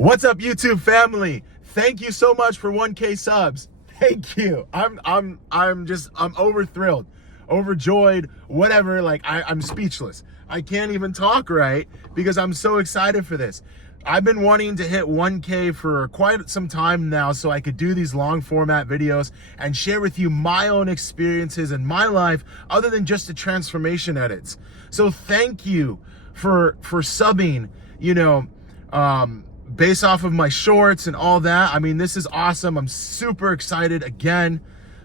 What's up, YouTube family? Thank you so much for 1K subs. Thank you. I'm over thrilled, overjoyed, whatever. Like I'm speechless. I can't even talk right because I'm so excited for this. I've been wanting to hit 1K for quite some time now so I could do these long format videos and share with you my own experiences in my life other than just the transformation edits. So thank you for subbing, based off of my shorts and all that. I mean, this is awesome. I'm super excited again.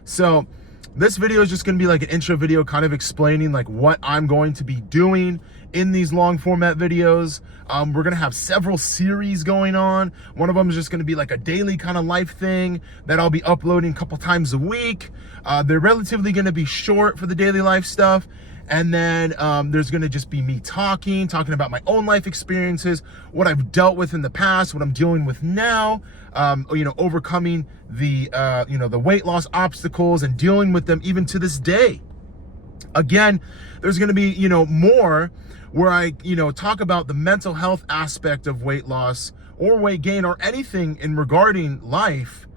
So this video is just going to be like an intro video kind of explaining like what I'm going to be doing in these long format videos. We're going to have several series going on. One of them is just going to be like a daily kind of life thing that I'll be uploading a couple times a week. They're relatively going to be short for the daily life stuff. And then there's gonna just be me talking about my own life experiences, what I've dealt with in the past, what I'm dealing with now, overcoming the, the weight loss obstacles and dealing with them even to this day. Again, there's gonna be, more where I, talk about the mental health aspect of weight loss or weight gain or anything in regarding life,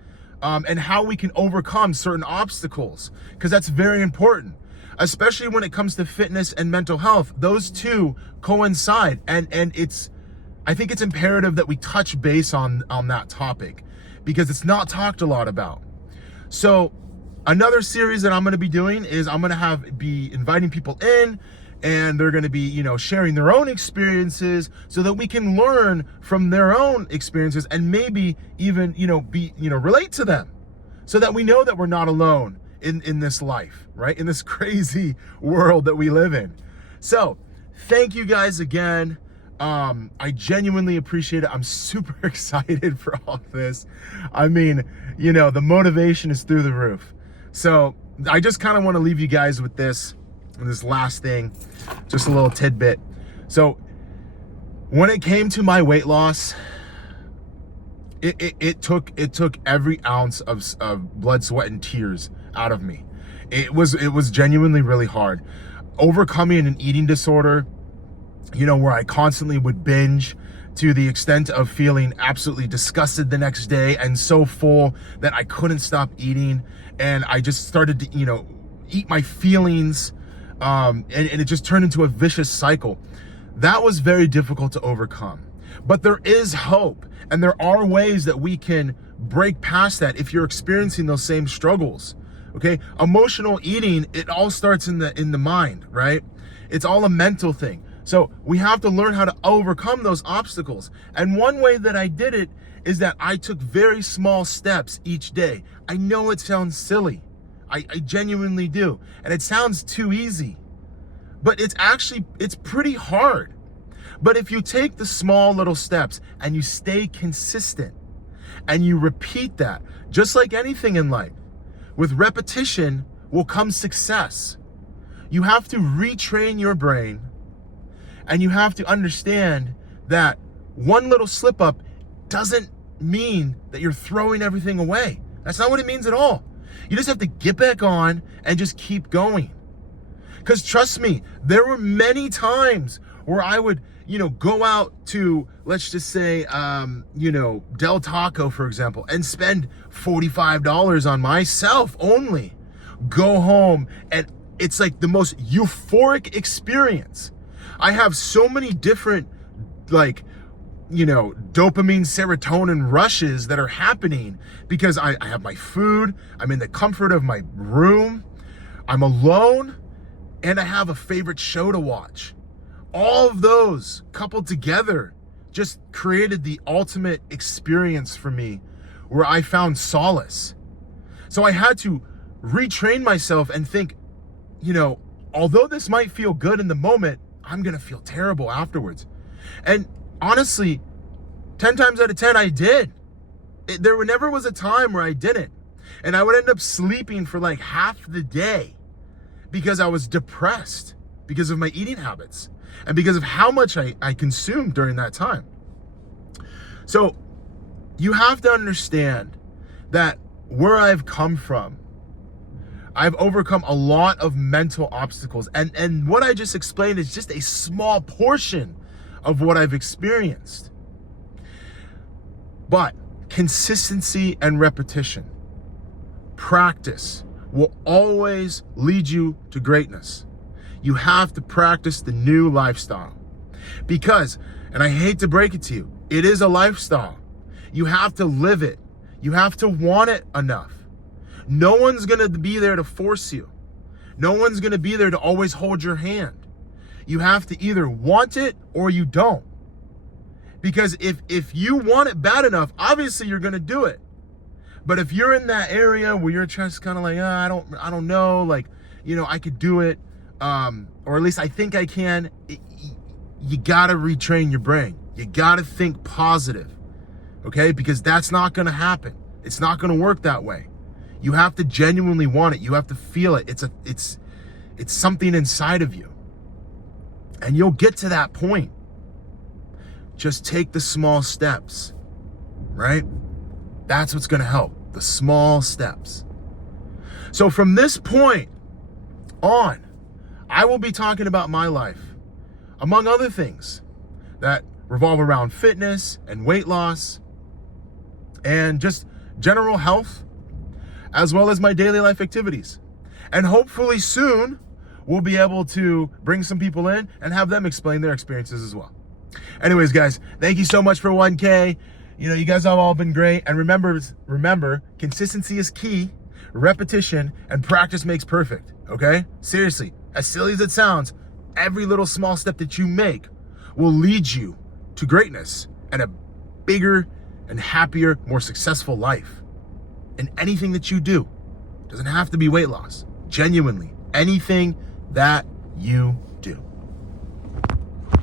and how we can overcome certain obstacles, because that's very important. Especially when it comes to fitness and mental health. Those two coincide, and I think it's imperative that we touch base on that topic because it's not talked a lot about. So another series that I'm going to be doing is I'm going to be inviting people in, and they're going to be, sharing their own experiences so that we can learn from their own experiences and maybe even, relate to them so that we know that we're not alone in this life, right? In this crazy world that we live in. So thank you guys again. I genuinely appreciate it. I'm super excited for all of this. I mean, the motivation is through the roof. So I just kind of want to leave you guys with this last thing, just a little tidbit. So when it came to my weight loss, it took every ounce of blood, sweat, and tears out of me. It was genuinely really hard. Overcoming an eating disorder, where I constantly would binge to the extent of feeling absolutely disgusted the next day and so full that I couldn't stop eating. And I just started to, eat my feelings, and it just turned into a vicious cycle. That was very difficult to overcome. But there is hope, and there are ways that we can break past that if you're experiencing those same struggles. Okay, emotional eating, it all starts in the mind, right? It's all a mental thing. So we have to learn how to overcome those obstacles. And one way that I did it is that I took very small steps each day. I know it sounds silly. I genuinely do. And it sounds too easy. But it's pretty hard. But if you take the small little steps and you stay consistent and you repeat that, just like anything in life, with repetition will come success. You have to retrain your brain, and you have to understand that one little slip up doesn't mean that you're throwing everything away. That's not what it means at all. You just have to get back on and just keep going. Because trust me, there were many times where I would, go out to, let's just say, Del Taco, for example, and spend $45 on myself only. Go home, and it's like the most euphoric experience. I have so many different, dopamine, serotonin rushes that are happening because I have my food, I'm in the comfort of my room, I'm alone, and I have a favorite show to watch. All of those coupled together just created the ultimate experience for me where I found solace. So I had to retrain myself and think, although this might feel good in the moment, I'm going to feel terrible afterwards. And honestly, 10 times out of 10, I did. There never was a time where I didn't. And I would end up sleeping for like half the day because I was depressed because of my eating habits and because of how much I consumed during that time. So you have to understand that where I've come from, I've overcome a lot of mental obstacles. And what I just explained is just a small portion of what I've experienced. But consistency and repetition, practice will always lead you to greatness. You have to practice the new lifestyle because, and I hate to break it to you, it is a lifestyle. You have to live it. You have to want it enough. No one's gonna be there to force you. No one's gonna be there to always hold your hand. You have to either want it or you don't. Because if you want it bad enough, obviously you're gonna do it. But if you're in that area where you're just kind of like, I don't know, like, I could do it, or at least I think I can, you gotta retrain your brain. You gotta think positive, okay? Because that's not gonna happen. It's not gonna work that way. You have to genuinely want it. You have to feel it. It's something inside of you. And you'll get to that point. Just take the small steps, right? That's what's gonna help, the small steps. So from this point on, I will be talking about my life, among other things that revolve around fitness and weight loss and just general health, as well as my daily life activities. And hopefully soon, we'll be able to bring some people in and have them explain their experiences as well. Anyways, guys, thank you so much for 1K. You guys have all been great. And remember, consistency is key, repetition, and practice makes perfect, okay? Seriously, as silly as it sounds, every little small step that you make will lead you to greatness and a bigger and happier, more successful life. And anything that you do doesn't have to be weight loss. Genuinely, anything that you